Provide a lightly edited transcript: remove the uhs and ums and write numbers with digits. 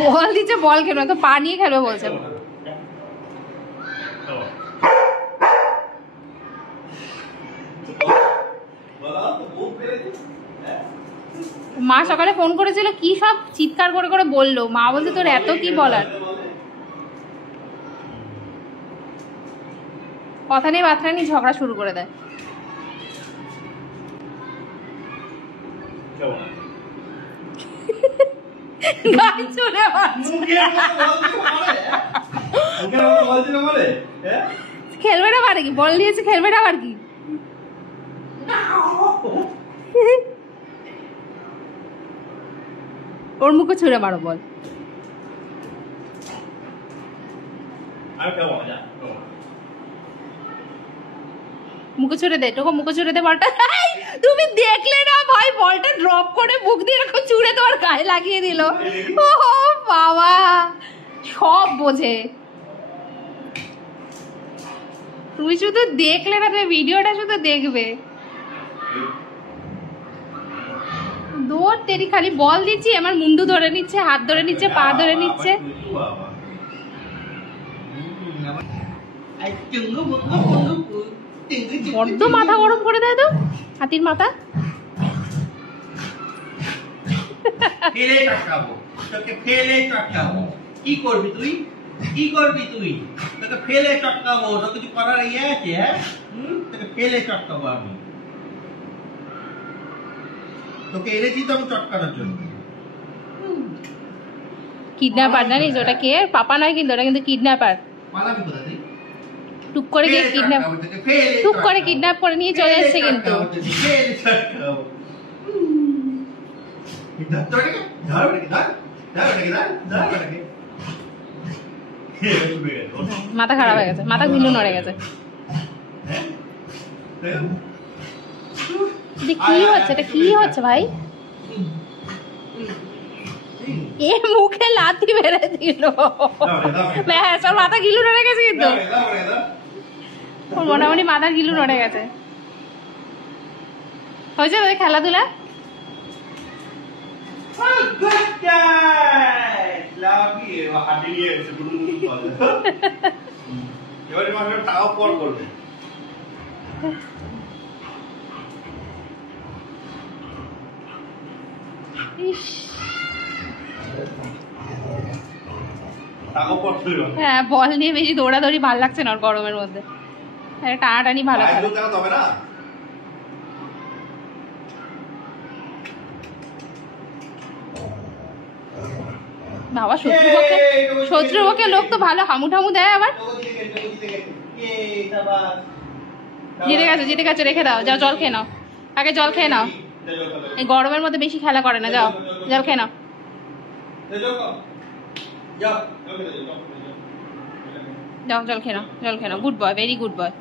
বল দিচ্ছে, বল খেলবে তো, পা নিয়ে খেলবে বলছে। মা সকালে ফোন করেছিল, কি সব চিৎকার করে করে বললো। মা বলছে তোর এত কি বলার, কথা নেই বার্তা নেই, ঝগড়া শুরু করে দেয়। খেলবে না পারে কি, বল দিয়েছে খেলবে না আবার কি। ওর মুখে ছুঁড়ে মারো বল। মুখে ছুঁড়ে দে, তোকে মুখে ছুঁড়ে দে বলটা। তুমি দেখলে না ভাই, বলটা ড্রপ করে মুখ দিয়ে এরকম ছুঁড়ে তোমার গায়ে লাগিয়ে দিল। ও বাবা, সব বোঝে। তুমি শুধু দেখলে না, তুমি ভিডিওটা শুধু দেখবে। দৌড় তেরি, খালি বল দিচ্ছি, আমার মুন্ডু ধরে নিচ্ছে, হাত ধরে নিচ্ছে, পা ধরে নিচ্ছে। বড্ড মাথা গরম করে দেয় তো হাতির মাথা। কি করবি তুই, কি করবি তুই? তোকে ফেলে চটকাবো, তোর কিছু করার ইয়ে আছে? হ্যাঁ, তোকে ফেলে চটকাবো আমি। তোকে এনেছি তো আমি চটকানোর জন্য। কিডন্যাপার জানিস ওটা কে? পাপা নয় কিন্তু, ওটা কিন্তু কিডন্যাপার। পালাবি কোথা থেকে? টুক করে গিয়ে কিডন্যাপ, টুক করে কিডন্যাপ করে নিয়ে চলে এসেছে কিন্তু। মাথা খারাপ হয়ে গেছে, মাথা ঘিলু নড়ে গেছে। কি হচ্ছে এটা, কি হচ্ছে ভাই? এ মুখে লাথি মেরে দিল। ওর মাথা গিলু নড়ে গেছে কিন্তু, ওর মোটামুটি মাথা গিলু নড়ে গেছে। হয়েছে ওই খেলাধুলা? হ্যাঁ, বল নিয়ে বেশি দৌড়াদৌড়ি ভালো লাগছে না ওর গরমের মধ্যে। টানাটানি ভালো লাগে। বাবা, শত্রুপক্ষে লোক তো ভালো হামু ঠামু দেয় আবার। জিতে গেছে, রেখে দাও, যাও জল খেয়ে নাও, আগে জল খেয়ে নাও। এই গরমের মধ্যে বেশি খেলা করে না, যাও জল খেয়ে নাও। যাও জল খেয়ে নাও, জল খেয়ে নাও। গুড বয়, ভেরি গুড বয়।